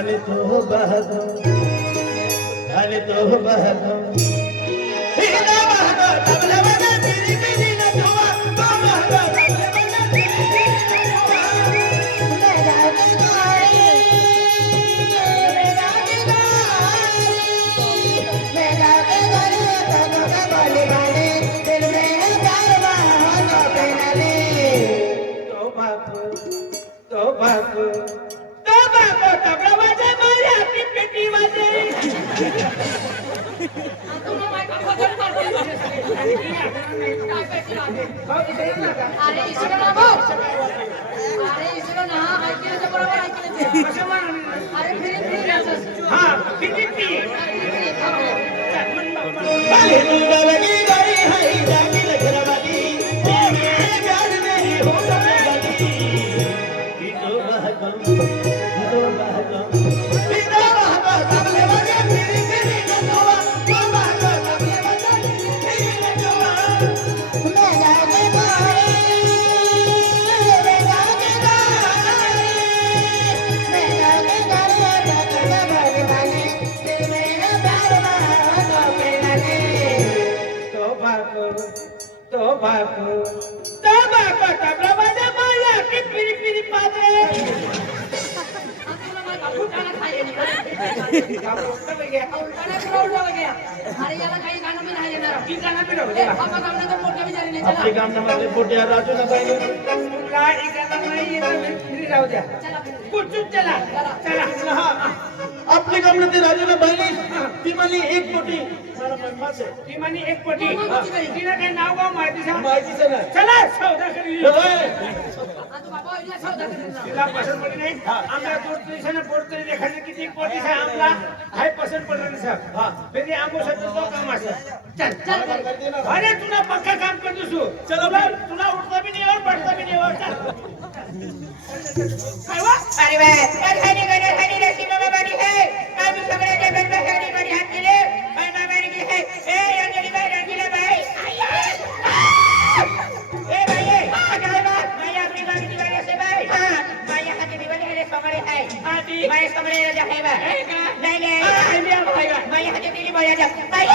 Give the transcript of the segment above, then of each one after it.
खाली तो बहदो खाली तो बहदो इना बहदो तबले बजा तेरी मेरी न जुआ तो बहदो तबले बजा तेरी मेरी न जुआ मेरा दिगारी मेरा दिगारी तनो का बोले गाने दिल में प्यार बहाना पहनाले तो बापू तबला वाजे माया की पेटी वाजे अरे इसरो ना भाऊ अरे इसरो ना ऐकण्याचं बरोबर ऐकण्याचं अरे फिरी हाँ किती बाले लगी गई है जागी लगरवाली मेरे प्यार मेरी हो गई इतो बहगम तबले बजे मेरी मेरी नचवा तो बहगम तबले बजे मेरी नचवा मेरा दिगारी मेरा दिगारी वाले दिल में प्यार बहाना पहनाले तो बाको तबला बजे माया की पिरी पिरी पाजे तुला माझा फुटाणा खायला निघाला अरे याला काही गाणं मी नाही येणार की गाणं पिरव ए बाबा गाणं तर मोठे विचारले आपली चला गामनामध्ये पोट्या राजू ना पाहिजे काय एखादा नाही येणार फिरी राहू द्या चला कुठून चला आपली गामनामध्ये राजूला पाहिजे ती म्हणे एक पोटी मला मनमाच आहे ती म्हणे एक पोटी तिला काय नाव गाव माहितीचं नाही चला सौदा करी आता बाबा इला सौदा करणार तिला पसंत पडली नाही आमला पोट दिवसाने पोट तरी देखायला किती पोटी आहे आमला हाय पसंत पडलं नाही साहेब फिर आंबो शब्द तो काम असं चल अरे तुला पक्का काम कर दुसू चलो तुला उठता भी नहीं और बैठता भी नहीं और चल अरे वाह खाने रसी बाबा बनी है आम्ही सगळ्याच्या गणपती बनी हात केले आणि बाबाने की है ए अंजली बाई रंगीला बाई ए बाई काय बात माझ्या आपली बाई दिवाळी असे बाई माझ्या हाती दिवाळी आहे समोर आहे हाती माझ्या समोर राजा आहे बा नाही माझ्या हाती दिली बाई राजा बाई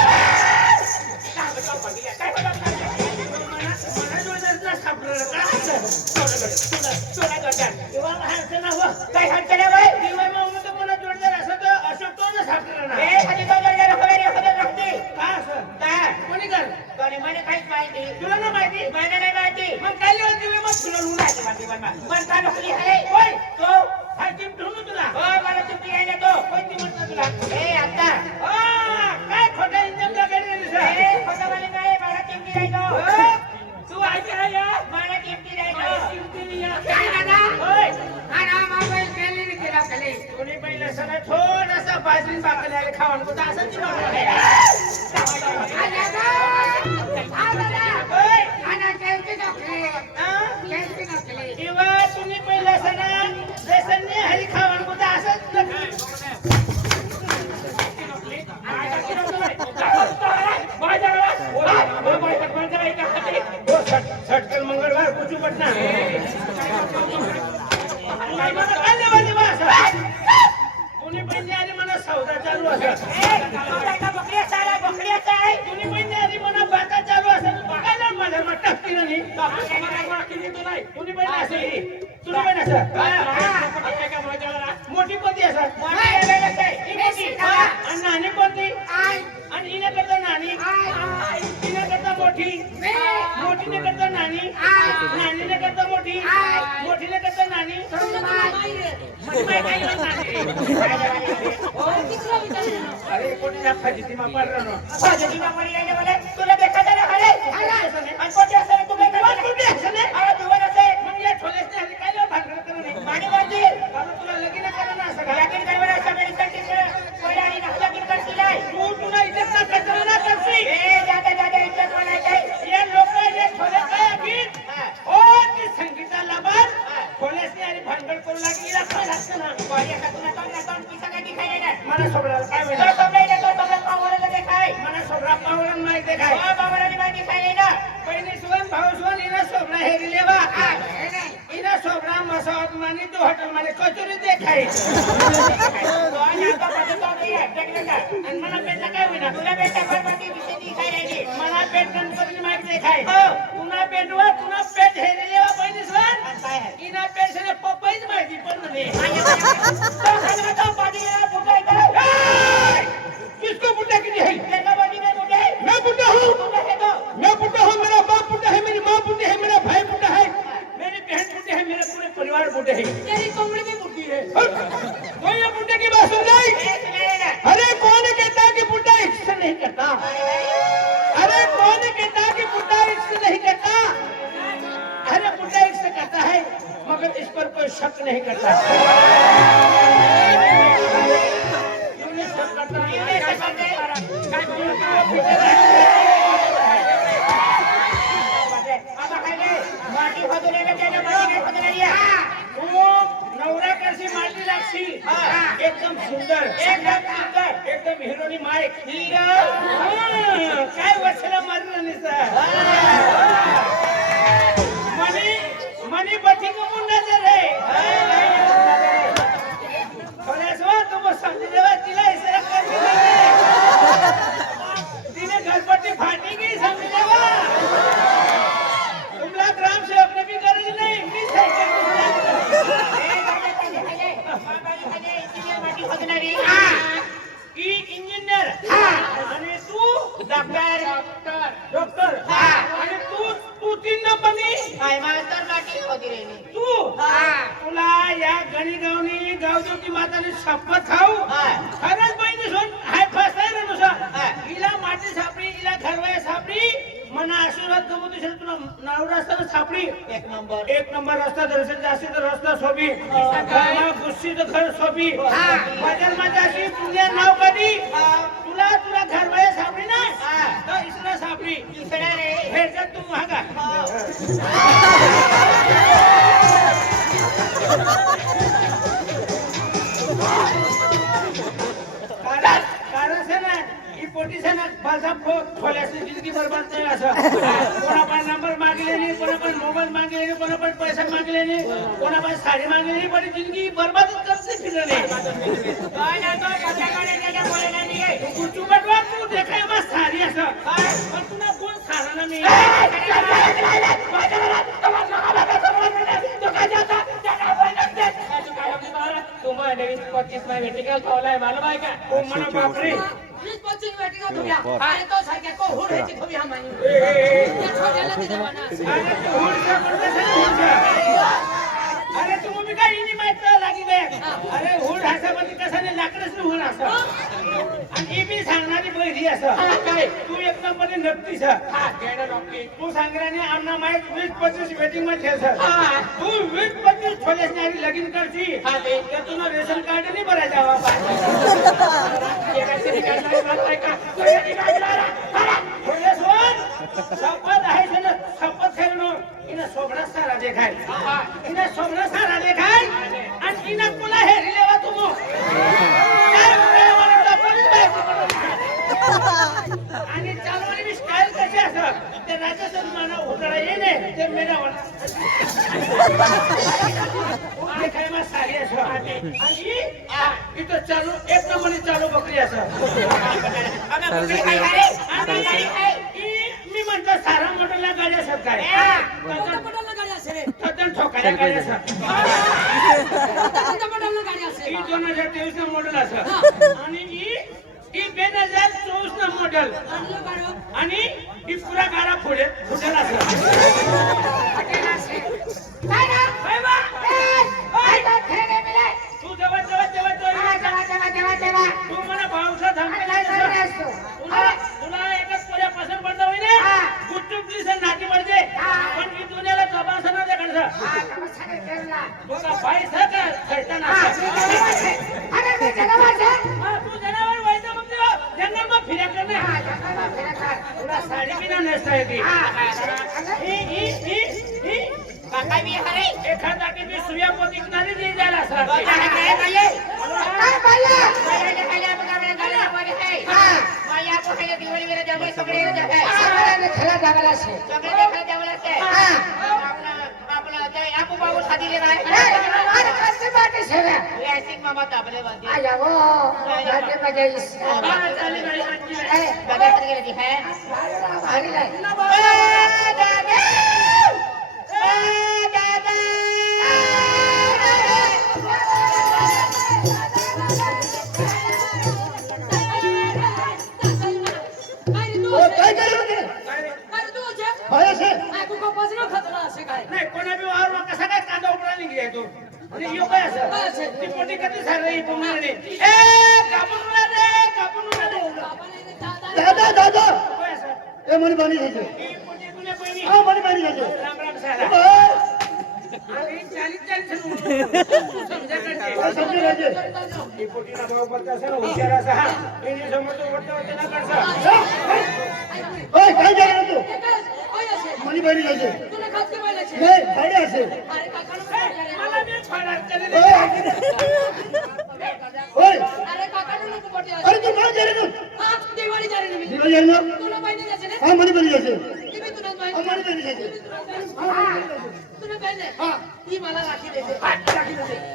काय हटते ना बाई दिवाळी मग तो मला जोडदार असं तर अशोक तो ना सापडला ना ए खाली तो जोडदार होणार राहते का असं का कोणी कर कोणी मला काहीच माहिती तुला ना माहिती मला नाही माहिती मग काय लिहून दिवे मग तुला लुणा आहे माहिती मन का नोकरी आहे ओय तो हा टीम ठेवू तुला हो मला चिमटी आहे ना तो कोणती म्हणतो तुला ए आता काय खोटा इंजन लगाडी ए खोटा वाले काय मला चिमटी नाही तो तू ऐक आहे या मला चिमटी नाही तो चिमटी या काय दादा ओय आना मोबाईल केली नाही केला खाली कोणी पहिला सगळं थोडासा बाजरी बाकल्याला खाऊन कुठं असं ती दादा ओय आना केलती नोकरी केलती नोकरी किंवा तुम्ही पहिला सणा रेसनने हरी खाऊन कुठं असं सटकल मंगळवार कुठू पटना कोणी पहिले आधी मला सौदा चालू असं कोणी पहिले आधी मला बाता चालू असं बघायला माझ्या मग टाकती नाही कोणी पहिले असं तुला पण असं मोठी कोणती असं आणि नाणी कोणती आणि हिने करता नाणी हिने करता मोठी मोठीने करता नाणी नानीने करता मोठी मोठीने करता नाणी अरे कोणी फजिती मापार फजिती मापारी यायला मला तुला देखायला हरे आणि कोणते असं तू काय करणार कोणते असं नाही अरे तू असे मग या छोलेसने आधी काय लो भांडण करू नये माणी वाजी कारण तुला लगीन करायला असं का लगीन करायला असं मेडिकल पहिला आणि लगीन करशील तू तुला इज्जत ना करता ना करशी ए जाता इज्जत म्हणायची या लोक हे छोले काय गीत ओ ती संगीताला बार छोलेसने आधी भांडण करू लागली लागतं ना बाई का तुला तोंड पिसा काय दिखाई नाही मला सोबळाला काय वेळ तो सोबळा पावराला देखाय मला सोबळा पावराला नाही देखाय ओ पावराला नाही दिखाई ना पहिली सुवन भाऊ सुवन इना सोबळा हे रिलेवा इना सोबळा प्रसाद मानी तो होटल माने कचोरी दे खाई तो आणि आता माझं तो नाही आहे भेटलं का आणि मला पेटला काय होईना तुला भेटा फरमाती विषय दी खाय राहिली मला पेट गणपतीने माहिती खाय हो तुला पेटवा तुला पेट हेरेले वा बहिणीसवर आणि काय आहे इना पेशने पप्पाईच माहिती पण नाही तो खाली तो पाणी फुटाय का किसको बुड्ढा की है त्याला बॉडी में मुझे मैं बुड्ढा हूँ मुझे है तो मैं बुड्ढा हूँ मेरा बाप बुड्ढा है मेरी माँ बुड्ढी है मेरा भाई बुड्ढा है मेरी बहन बुड्ढी है मेरे पूरे परिवार बुड्ढे हैं तेरी कोमड़ी भी बुढ़ी है कोई ये बुड्ढे की बात सुन रही ए सुनाए ना अरे कौन कहता कि बुड्ढा इश्क नहीं करता अरे कौन कहता कि बुड्ढा इश्क नहीं करता अरे बुड्ढा इश्क करता है मगर इस पर कोई शक नहीं करता यूं शक करता ये सब करते आता काय रे माटी होदले त्याच्या माटी काय होदले वो नवरा कशी माटी लागशी एकदम सुंदर एकदम हिरोनी माईक हीरो काय वर्षाला मारलं निसा मनी बची को मुंडा दे रे थोड्यासवा तुम समझ देवा तिला इशारा कर दिला तिने घरपट्टी फाटी की समझ देवा तुमला ग्राम सेवक ने भी गरज नहीं मी की इंजिनियर आणि तू डॉक्टर आणि तू तीन नंबरनी तू तुला या गणिगावनी गावदेवची माताने शपथ खाऊ खरंच बहिणी सोन हाय फर्स्ट आहे रे नुसा हिला माटी सापडी हिला घरवाया सापडी मना आशीर्वाद गमू दिसेल तुला नवरा रस्ता सापडी एक नंबर रस्ता दर्शन जास्ती तर रस्ता सोबी गावा गुस्सी तर खर सोबी मजल मजाशी पुण्या नाव कधी तुला घरवाया सापडी ना तर इसरा सापडी भेटत तू महागा कारण से ना ही पोटी से ना भाषा खोल्याची जिंदगी बर्बाद नाही असं कोणाकडे नंबर मागले नाही कोणाकडे मोबाईल मागले नाही कोणाकडे पैसे मागले नाही कोणाकडे साडी मागली नाही पण जिंदगी बर्बादच करते फिरले तू चुकटवा तू देखाय मग साडी असं पण तुला कोण सारा मी तुम्हाला 20-25 में वेटिकल खोलाय मालूम आहे का ओ मना बापरे 20-25 बेटी का तुया अरे तो सारख्या को हुड ह्याची थोडी हा मानी त्या छोट्याला दिला म्हणा अरे तुम्ही काय इनी माहित लागी बे अरे हुड हासामध्ये कसाने लाकडच होऊन असं आणि बी सांगणारी बैरी असं काय तू एक नंबरने नक्कीच तू सांगण्याने आमना माहित 20-25 वेटिंग मध्ये ठेव तू 20-25 छोल्यासणारी लगीन करची तर तुला रेशन कार्ड नाही भरायचा शपथ आहे ना शपथ खेळणं इना सोबडा सारा देखाय इना सोबडा सारा देखाय आणि इना तुला हे रिलेवा तुमो आणि चालवानी मी स्टाईल कशी असं ते राजस्थान माना उतरा येणे ते मेरा वाला देखाय मा सारी असं आणि इथं चालू एक नंबरनी चालू बकरी असं मी म्हणतो सारा मॉडेलला गाडी असत काय मोठा गाडी असे रे तद्दन ठोकायला गाडी असत मोठा गाडी असे ही 2023 ना मॉडेल असं आणि ही 2024 ना मॉडेल आणि ही पुरा गाडा फुटेल असं काय ना काय बा तू जवळ तू मला भावसा थांबेला तुला एकच पोऱ्या पसंत पडता होई ना गुपचूप दिसन नाटी पडते पण ही दुनियाला जबासना दे कडसा तुला पैसा का खर्चना तू जनावर व्हायचं मग जंगल मग फिर्या करणे तुला साडी बिना नेसता येते काय मी हरे एखादा की मी सूर्यापोती किनारी दे जायला सर काय पाहिलं माया पोहायला दिवाळी वेळा जावे सगळे खेळा जावाला सगळे खेळा जावाला आपला आपला आपू बाबू दिले नाही अरे कसं बाटे सगळ्या यासिक मामा ताबले वादी आया वो दादे मजा इस दादा कधी गेली है आली नाही दादा काय केलं होते काय असे नाही कोणा बी वावर कसा काय कांदा उपडा निघली तू आणि यो काय असं ती पोटी कधी सारे पुंगणे ए कापून रे दादा दादा काय असं ए मनी पाणी घ्यायचे ही पोटी तुला पहिली हा मनी पाणी घ्यायचे राम राम साला आणि चालीत समजा समजे घ्यायचे ही पोटीला भाव पडता असं हुशार असा हिने समोर तो वरता ना करसा ओय काय केलं तू मनी पाणी घ्यायचे नाही फायदे असे मला मी फाडार केले ओय अरे तू काय केलं तू दिवाळी झाली ना हा मनी पाणी घ्यायचे हा मनी पाणी घ्यायचे ती मला राखी देते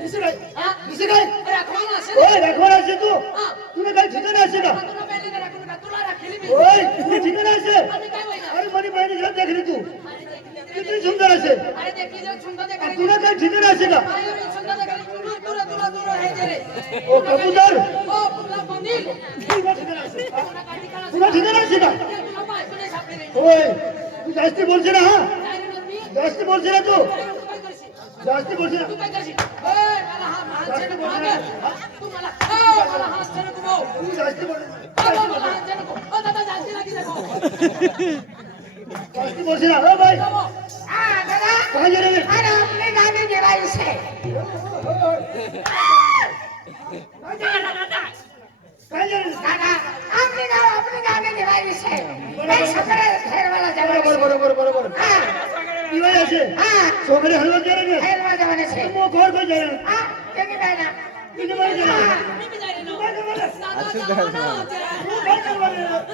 इसे काय ओय राखवायला असे तू तुला काय ठिकाण असे का तुला राखली मी ओय तुला ठिकाण असे आणि काय होईल अरे मनी पाणी घ्या देखली तू किती सुंदर असे अरे देखली जर सुंदर देखली तुला काय ठिकाण असे का सुंदर देखली दूर आहे तेरे ओ कबूतर ओ पुला बंदिल तुला ठिकाण असे तुला काय ठिकाण तुला ठिकाण असे का तुला पाय तुला सापडे नाही ओय तू जास्ती बोलशील ना हा काय रे मी जास्ती बोलशील ना तू तू काय करशील जास्ती बोलशील तू काय करशील ओय मला हा हात मागर तू मला मला हात नको भाऊ तू जास्ती बोल मला हात नको ओ दादा जास्ती लागी नको जास्ती बोलशील ना ओ बाई दादा काय गेले रे अरे आपले गाणे गिरायचे काय गेले दादा आपले गाणे गिरायचे नाही सगळे खेळवाला बरोबर जावं बरोबर बरोबर दिवाळी असे सोगरे हलवा गेले रे खेळवा जावं मो खोर को गेले ते की काय ना किती बाई गेले मी बी जाईन ना दादा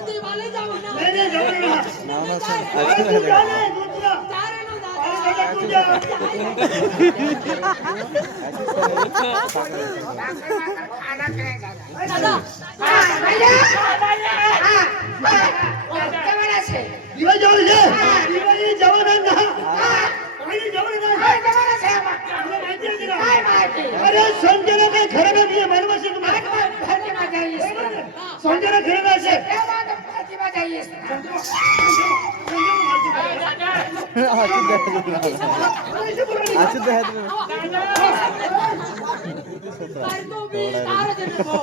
दिवाळी जाऊ ना नाही नाही जाऊ नका अरे तू जा नाही तू तुला तारे ना अरे दादा दादा तू जा खाना काय दादा दिवाळी जवळ आहे दिवाळी जवळ आहे ना काही जवळ नाही तुला माहिती आहे का अरे संजना काय खरं नाही मनवशी तुम्हाला संजना खरं नाही असे काय तो बी तार दे नको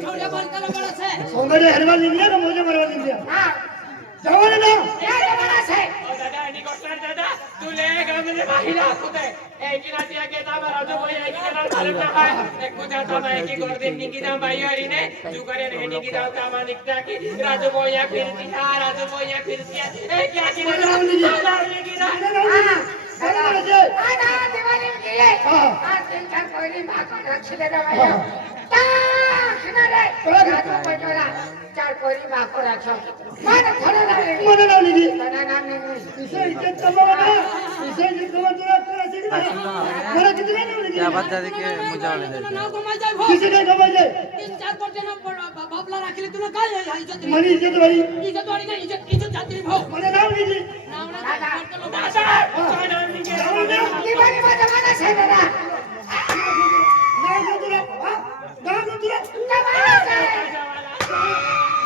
थोड्या बालकाला बळच आहे सोंगडे हलवा निघल्या का मोजे मरवा निघल्या जवळ आहे ना चार कोरी माको राखो मला खरं नाही मला नाव निघी मला नाम नाही इसे इज्जत कमावा ना इसे इज्जत कमा तुला करायची की नाही मला किती वेळ नाव निघी तुला नाव कमायचं आहे भाऊ किती काय कमायचे 3-4 कोटीनं बापला राखली तुला काय आहे इज्जत मनी इज्जत बाई इज्जत वाली नाही इज्जत जाती भाऊ मला नाव निघी नाव ना दिवाळी माझा मानस आहे दादा नाव घेऊ तुला हा? नाव घेऊ तुला जमानस आहे.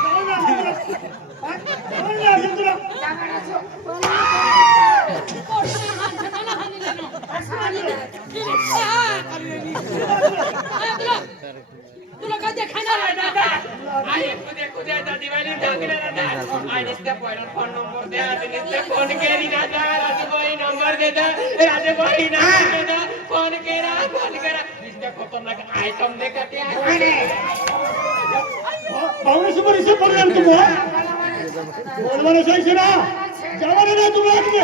नाव घेऊ तुला हा? नाव घेऊ तुला जमानस हो. तुला काय ते खाणार आहे दादा दिवाळी टाकले दादा आणि त्या फोन नंबर द्या फोन केली दादा राजूबाई नंबर देता राजूबाई नंबर देता फोन करा खतरनाक आयटम दे का ते भावना सुपर इसे पडला तुम्हाला बोलवाना सांगशील ना जवाना ना तुम्हाला किती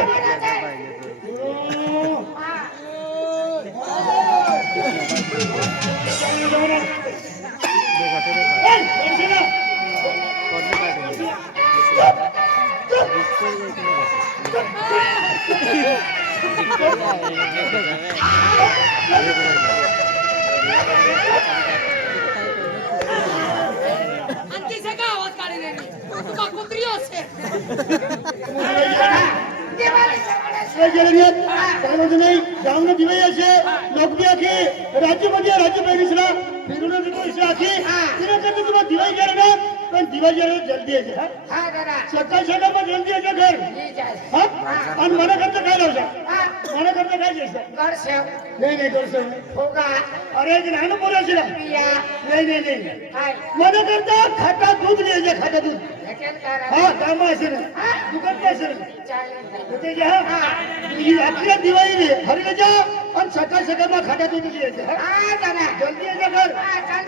आणि तिचे काय आवाज काढेल यांनी? तू का कुत्री असे नाही जाऊन दिवाळी असे नोकरी आखी राज्यमध्ये राज्य पैसा फिरून पैसे आखी तिने करते तुम्हाला दिवाळी करणार पण दिवाळी जल्दी यायचे हा दादा सकाळ सकाळ पण जल्दी यायचं घर ठीक आहे हा आणि मला करता काय लावशा मला करता काय द्यायचं कर सेव नाही नाही करतो होगा अरे एक लहान पोरं असेल पिया नाही नाही नाही काय मला करता खाता दूध घ्यायचे खाता दूध भेटेल करा हा काम असेल तू करता असेल चालेल होते घ्या आपल्या दिवाळी हरले जा आणि सकाळ सकाळ मग खाता दूध घ्यायचं हा दादा जल्दी यायचं घर हा चाल